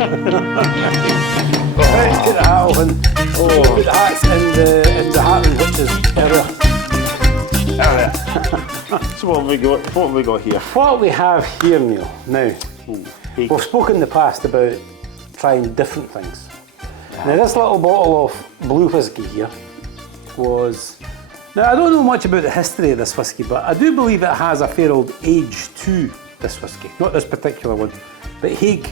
Right, put the hat on. Put the hats in the hat room, which is area. So what have we got here? What we have here, Neil, now, Haig. we've spoken in the past about trying different things. Now this little bottle of blue whisky here was, now I don't know much about the history of this whisky, but I do believe it has a fair old age to this whisky. Not this particular one, but Haig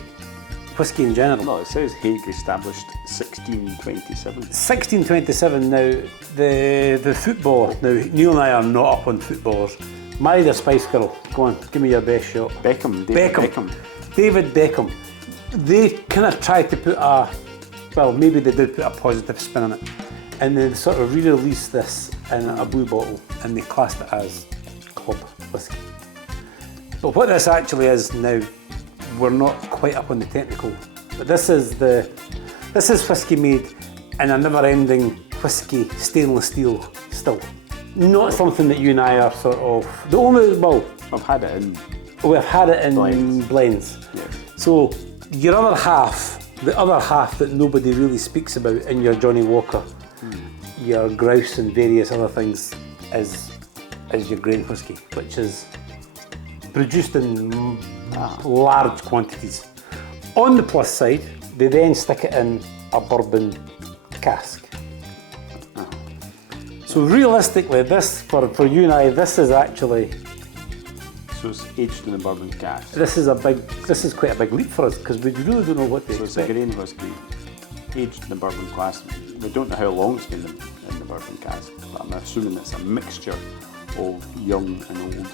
whisky in general. No, it says Haig established 1627. 1627 now, the footballer, now Neil and I are not up on footballers. Married a Spice Girl, go on, give me your best shot. David Beckham. David Beckham. They kind of tried to put maybe they did put a positive spin on it. And they sort of re-released this in a blue bottle and they classed it as club whisky. But what this actually is now, we're not quite up on the technical, but this is whisky made in a never-ending whisky stainless steel still. Not something that you and I are sort of, I've had it in we've had it in blends. Yes. So your other half, the other half that nobody really speaks about in your Johnny Walker, your grouse and various other things is your grain whisky, which is produced in large quantities. On the plus side, they then stick it in a bourbon cask. So realistically, this, for you and I, this is actually... So it's aged in a bourbon cask. This is quite a big leap for us, because we really don't know what to expect. So it's a grain whisky, aged in a bourbon cask. We don't know how long it's been in the bourbon cask, but I'm assuming it's a mixture of young and old.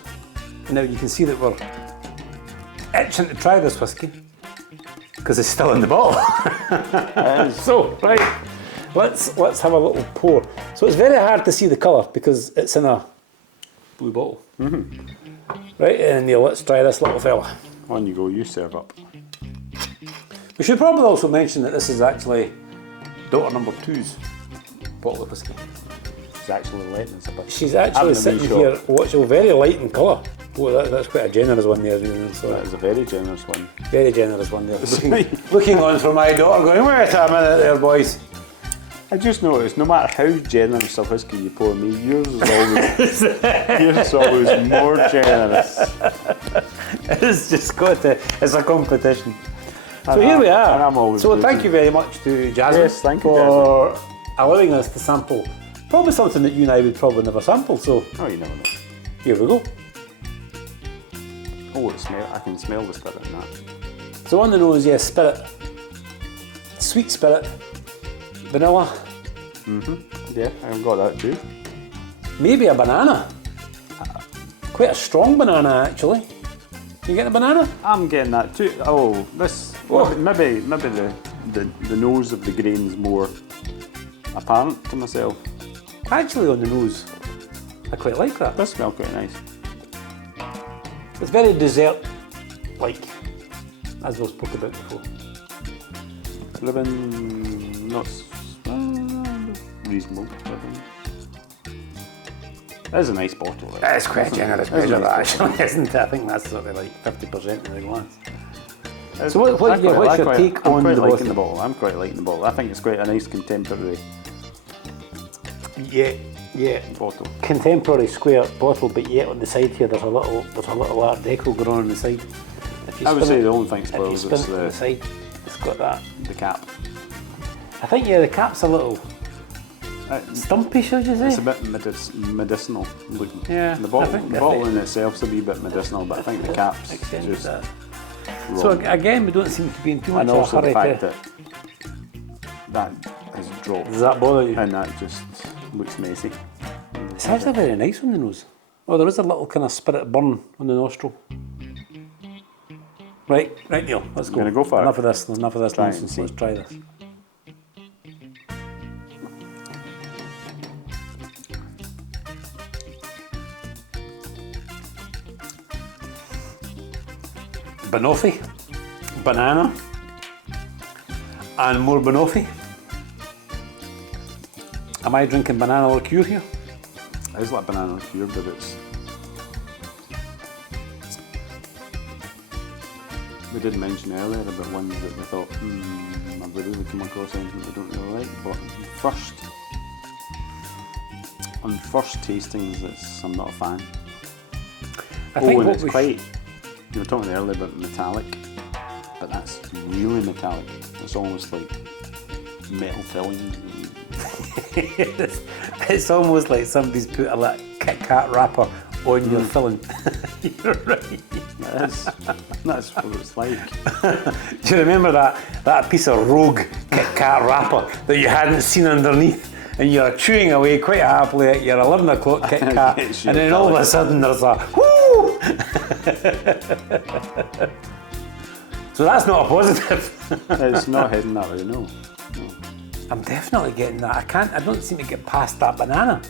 Now you can see that we're itching to try this whisky, because it's still in the bottle. So, right, let's have a little pour. So it's very hard to see the colour because it's in a blue bottle. Right, and Neil, let's try this little fella. On you go, you serve up. We should probably also mention that this is actually daughter number 2's bottle of whisky. She's actually letting us a bit. She's actually sitting here watching, very light in colour. Oh, that's quite a generous one there. So that is a very generous one. Very generous one there. Looking on for my daughter going, wait a minute there, boys. I just noticed, no matter how generous of whisky you pour me, yours is always more generous. It's just it's a competition. So here we are. And I'm always so losing. Thank you very much to Jazmyn, Yes, thank you, for allowing us to sample probably something that you and I would probably never sample. So Oh, you never know. here we go. Oh, I can smell the spirit in that. So on the nose, yes, spirit, sweet spirit, vanilla, Yeah, I've got that too. maybe a banana. Quite a strong banana actually. You get a banana? I'm getting that too. Oh, maybe the nose of the grain's more apparent to myself. Actually on the nose, I quite like that. This smells quite nice. It's very dessert-like, as we've spoken about before. Ribbon, not reasonable. That is a nice bottle. Right? It's quite a generous measure, actually, isn't it? I think that's sort of like 50% of the glass. So what's your take on the bottle? I'm quite liking the bottle. I think it's quite a nice contemporary Yeah. bottle. Contemporary square bottle, but yet on the side here there's a little Art Deco going on the side. I would say the only thing if you spoils spin is it on the side, it's got that. the cap. I think the cap's a little stumpy, should you say? It's a bit medicinal looking. Yeah, The I bottle, think- the bottle in itself's a wee bit medicinal, but I think the cap's Extends just that. wrong. So again, we don't seem to be in too much And of a also the hurry fact that has dropped, Does that bother you? and that just looks messy. It's actually very nice on the nose. Oh, there is a little kind of spirit burn on the nostril. Right, Neil, let's go. Gonna go for it. Enough of this. There's enough of this Try it and nonsense. see. Let's try this. Banoffee, banana, and more banoffee. Am I drinking banana liqueur here? It is like banana liqueur, but it's We did mention earlier about ones that we thought, have we really come across anything we don't really like? But on first tastings, I'm not a fan. I think and what it's quite, you were talking earlier about metallic, but that's really metallic. It's almost like metal fillings. It's almost like somebody's put a little Kit Kat wrapper on your filling. You're right. That's what it's like. Do you remember that piece of rogue Kit Kat wrapper that you hadn't seen underneath? And you're chewing away quite happily at your 11 o'clock Kit Kat, and then all of a sudden there's a whoo! So that's not a positive. It's not heading that way, no. I'm definitely getting that. I don't seem to get past that banana.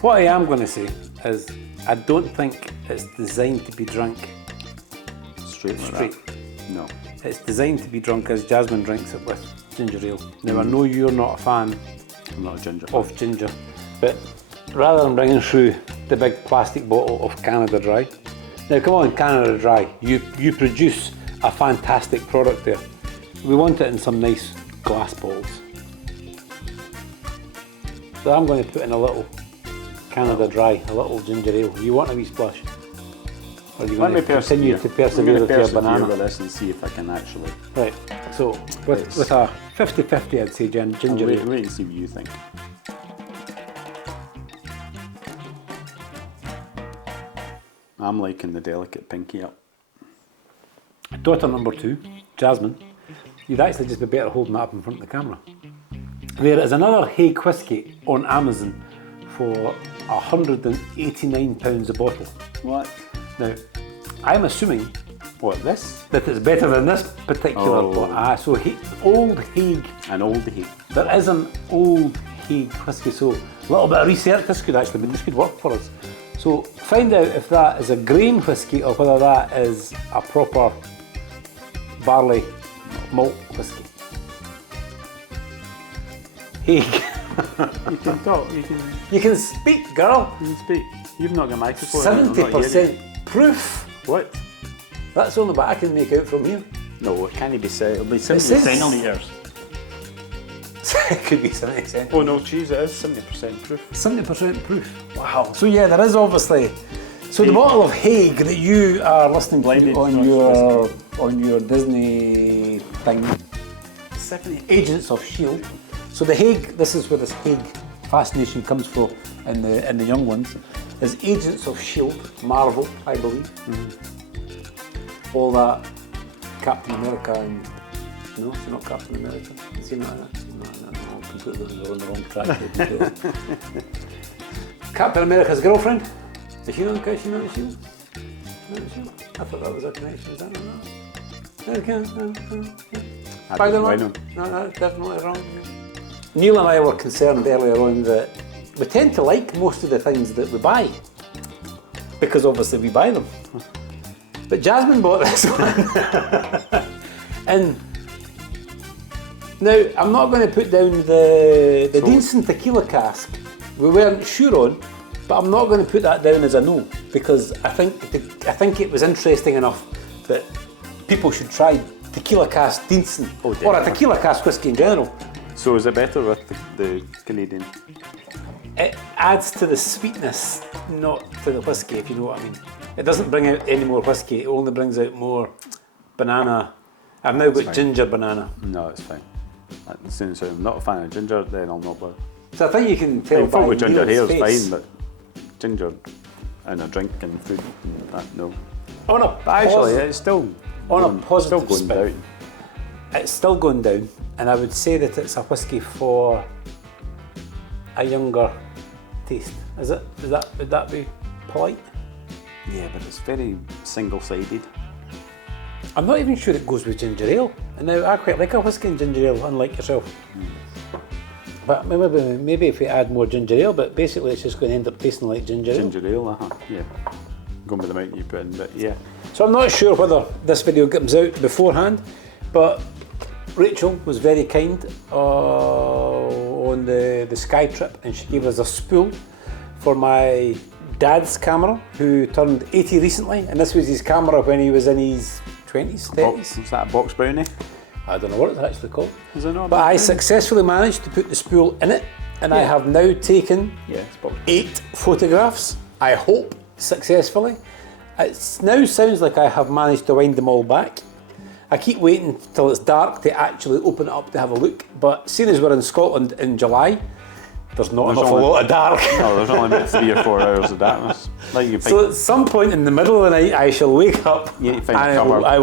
What I am going to say is I don't think it's designed to be drunk Straight. straight. No. It's designed to be drunk as Jazmyn drinks it with ginger ale. Now I know you're not a fan I'm not a ginger. of ginger, but rather than bringing through the big plastic bottle of Canada Dry, now come on Canada Dry, you produce a fantastic product there. We want it in some nice glass bottles. So I'm going to put in a little Canada Dry, a little ginger ale. You want a wee splash? Or are you going to continue to persevere with your banana? with this and see if I can actually. Right, so with a 50-50 I'd say ginger ale. Wait and see what you think. I'm liking the delicate pinky up. Daughter number 2, Jazmyn. You'd actually just be better holding that up in front of the camera. There is another Haig whisky on Amazon for £189 a bottle. What? Now, I'm assuming What, this? that it's better than this particular bottle. So old Haig. An old Haig. There is an old Haig whisky, so a little bit of research, this could work for us. So find out if that is a grain whisky or whether that is a proper barley malt whisky. Haig. You can talk, You can speak, girl. you can speak. You've not got a microphone. 70% proof. What? That's the only bit I can make out from here. No, it can't be said. It'll be 70 says- centilitres. It could be 70%. Oh no, cheese, it is 70% proof. 70% proof. Wow. So yeah, there is obviously. So the bottle of Haig that you are listening Blended to on your Disney thing, 70. Agents of Shield. So the Haig, this is where this Haig fascination comes from in the young ones, is Agents of Shield, Marvel, I believe. All that Captain America and no, it's not Captain America. Is he not in it? No, completely on the wrong track. Captain America's girlfriend. Is she not in Shield? Not in Shield? I thought that was a connection. Is that not? I don't know. No, that's definitely wrong. Neil and I were concerned earlier on that we tend to like most of the things that we buy because obviously we buy them. But Jazmyn bought this one. And now I'm not going to put down the Deanson tequila cask. We weren't sure on, but I'm not going to put that down as a no because I think it was interesting enough that people should try tequila cask Deanson or a tequila cask whiskey in general. So is it better with the Canadian? It adds to the sweetness, not to the whiskey, if you know what I mean. It doesn't bring out any more whiskey, it only brings out more banana. I've now got ginger banana. No, it's fine. As soon as I'm not a fan of ginger, then I'll not bother. So I think you can tell by with ginger Neil's here is face. fine, but ginger in a drink and food, that, no. On a But actually, it's still on going, a positive still going spin, down. it's still going down, and I would say that it's a whiskey for a younger taste. Is it? Would that be polite? Yeah, but it's very single-sided. I'm not even sure it goes with ginger ale. And now I quite like a whiskey and ginger ale, unlike yourself. But maybe if we add more ginger ale, but basically it's just going to end up tasting like ginger ale. Ginger ale, yeah. Going with the amount you put in, but yeah. So I'm not sure whether this video comes out beforehand, but Rachel was very kind on the Sky trip, and she gave us a spool for my dad's camera, who turned 80 recently, and this was his camera when he was in his 20s, 30s. Was that a box brownie? I don't know what it's actually called. Is it not a But box I brownie? successfully managed to put the spool in it, and I have now taken Yeah, it's box. 8 photographs, I hope successfully. It now sounds like I have managed to wind them all back. I keep waiting till it's dark to actually open it up to have a look, but seeing as we're in Scotland in July, there's not an awful lot of dark. No, there's only about 3 or 4 hours of darkness. Like you So at some point in the middle of the night, I shall wake up You need to find and a camera. I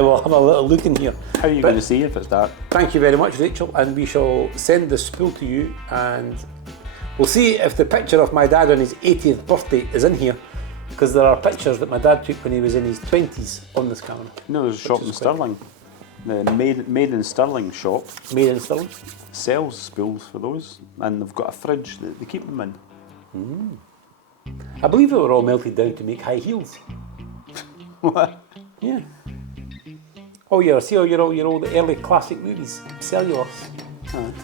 will have a little look in here. How are you But going to see if it's dark? Thank you very much, Rachel, and we shall send the spool to you, and we'll see if the picture of my dad on his 80th birthday is in here, because there are pictures that my dad took when he was in his 20s on this camera. You know, there's a shop in is quite- Stirling. The Made in Stirling shop Made in Stirling. sells spools for those, and they've got a fridge that they keep them in. I believe they were all melted down to make high heels. What? Yeah. Oh yeah, see all your old early classic movies, celluloid.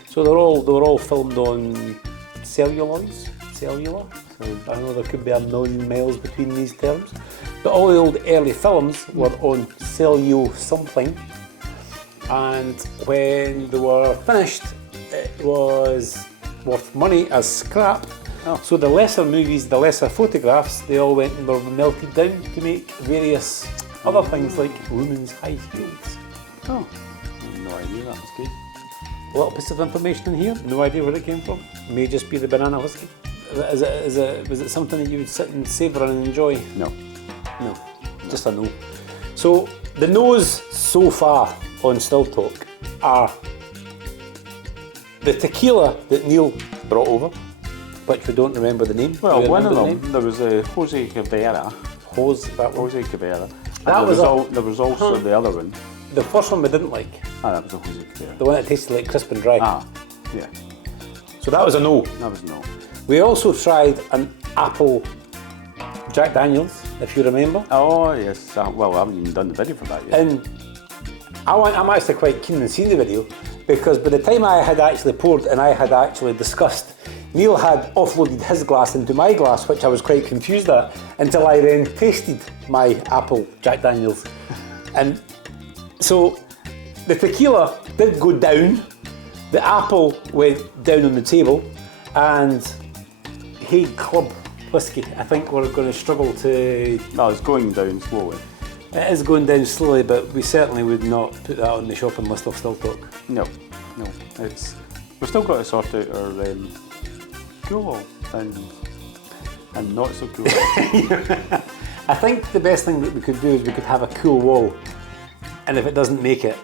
So they were all filmed on cellular. I know there could be a million miles between these terms, but all the old early films were on cellulo something, and when they were finished, it was worth money as scrap. Oh. So the lesser movies, the lesser photographs, they all went and were melted down to make various other things like women's high heels. Oh, I have no idea. That was good. A little piece of information in here, no idea where it came from. May just be the banana whiskey. Was it something that you would sit and savour and enjoy? No. No, just a no. So the no's so far on Still Talk are the tequila that Neil brought over, which we don't remember the name. Well, Do you one of remember them, the name? there was a Jose Cabrera. That one. Jose Cabrera. That And was there was also the other one. The first one we didn't like, That was a Jose Cabrera. the one that tasted like crisp and dry. Yeah, So that was a no. that was no. We also tried an apple Jack Daniels, if you remember. Oh yes. Well, I haven't even done the video for that yet. And I'm actually quite keen on seeing the video, because by the time I had actually poured and I had actually discussed, Neil had offloaded his glass into my glass, which I was quite confused at, until I then tasted my apple Jack Daniels. And so the tequila did go down, the apple went down on the table, and Haig Club whisky, I think we're going to struggle to. No, it's going down slowly. It is going down slowly, but we certainly would not put that on the shopping list of Still Talk. No. We've still got to sort out our cool wall and not so cool wall. I think the best thing that we could do is we could have a cool wall, and if it doesn't make it,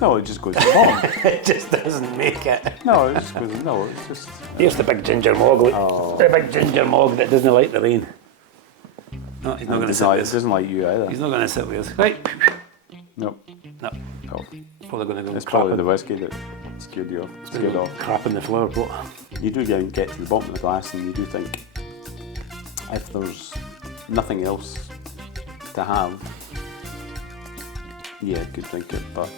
No, it just goes to the bottom. it just doesn't make it. No, it just goes. No, it's just. Here's the big ginger mog, look. Oh. The big ginger mog that doesn't like the rain. No, he's not going to sit with It us. doesn't like you either. He's not going to sit with us. Right. No. No. Oh. Probably going to go It's crap probably in, the whiskey that scared you off. Scared off. crap in the flower pot. You do get to the bottom of the glass and you do think, if there's nothing else to have, yeah, could drink it, but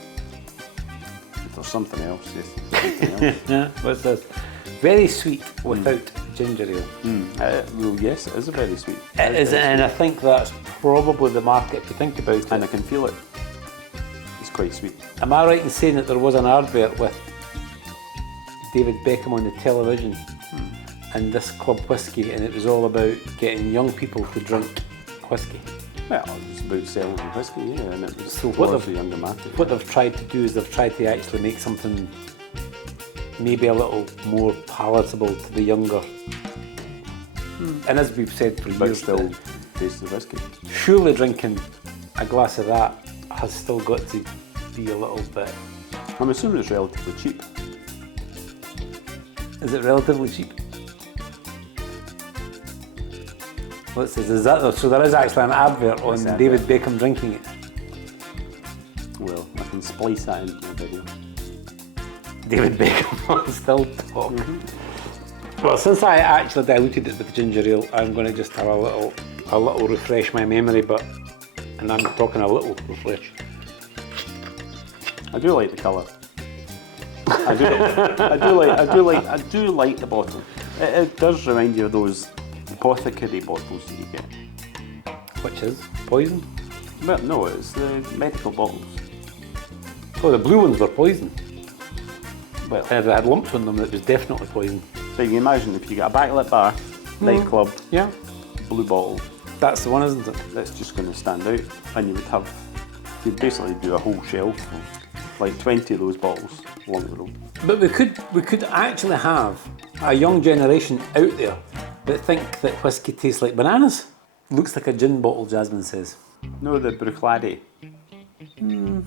if there's something else, yes, there's something else. Yeah, what's this? Very sweet without ginger ale. Well, yes, it is a very sweet. It is, and I think that's probably the market if you think about it. And I can feel it. It's quite sweet. Am I right in saying that there was an advert with David Beckham on the television and this club whisky, and it was all about getting young people to drink whisky? Well, it was about selling whiskey, yeah, and it was So so what towards they've- the younger market. What they've tried to do is they've tried to actually make something maybe a little more palatable to the younger. And as we've said for But years, still that taste the whiskey. surely drinking a glass of that has still got to be a little bit. I'm assuming it's relatively cheap. Is it relatively cheap? What's this? Is that so? There is actually an advert on What's the David advert? Beckham drinking it. Well, I can splice that into the video. David Beckham on Still Talk. Well, since I actually diluted it with ginger ale, I'm going to just have a little refresh my memory, and I'm talking a little refresh. I do like the colour. I do like the bottle. It does remind you of those apothecary bottles that you get. Which is poison. Well, no, it's the medical bottles. Oh, the blue ones were poison. Well, They had lumps on them that was definitely poison. so you can imagine if you get a backlit bar, nightclub, Yeah. blue bottle, That's the one, isn't it? that's just going to stand out. And you would have, you'd basically do a whole shelf of like 20 of those bottles along the road. But we could actually have a young generation out there that think that whiskey tastes like bananas. Looks like a gin bottle, Jazmyn says. No, the Bruichladdich,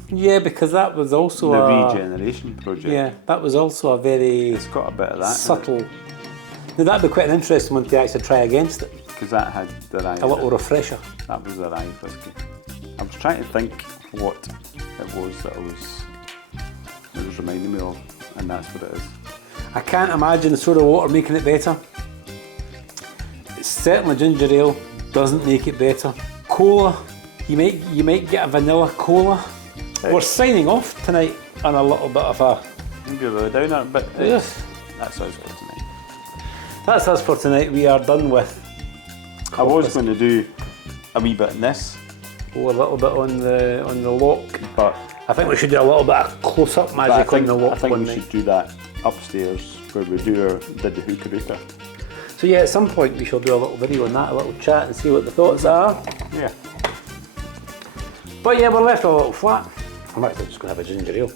Yeah, because that was also the a... regeneration project. Yeah, that was also a very It's got a bit of that. subtle... Now that'd be quite an interesting one to actually try against it. Because that had the rye. A little refresher. That was the rye whiskey. I was trying to think what it was that it was reminding me of, and that's what it is. I can't imagine soda water making it better. It's certainly ginger ale doesn't make it better. Cola, you might get a vanilla cola. We're signing off tonight on a little bit of a... Maybe a bit of a downer, but Yes. that's us for tonight. That's us for tonight. We are done with... I was going to do a wee bit in this, a little bit on the lock. but I think we should do a little bit of close-up magic on the lock I think one we night. should do that upstairs where we did the hookah. So yeah, at some point we shall do a little video on that, a little chat and see what the thoughts are. Yeah. But yeah, we're left a little flat. I'm actually just going to have a ginger ale.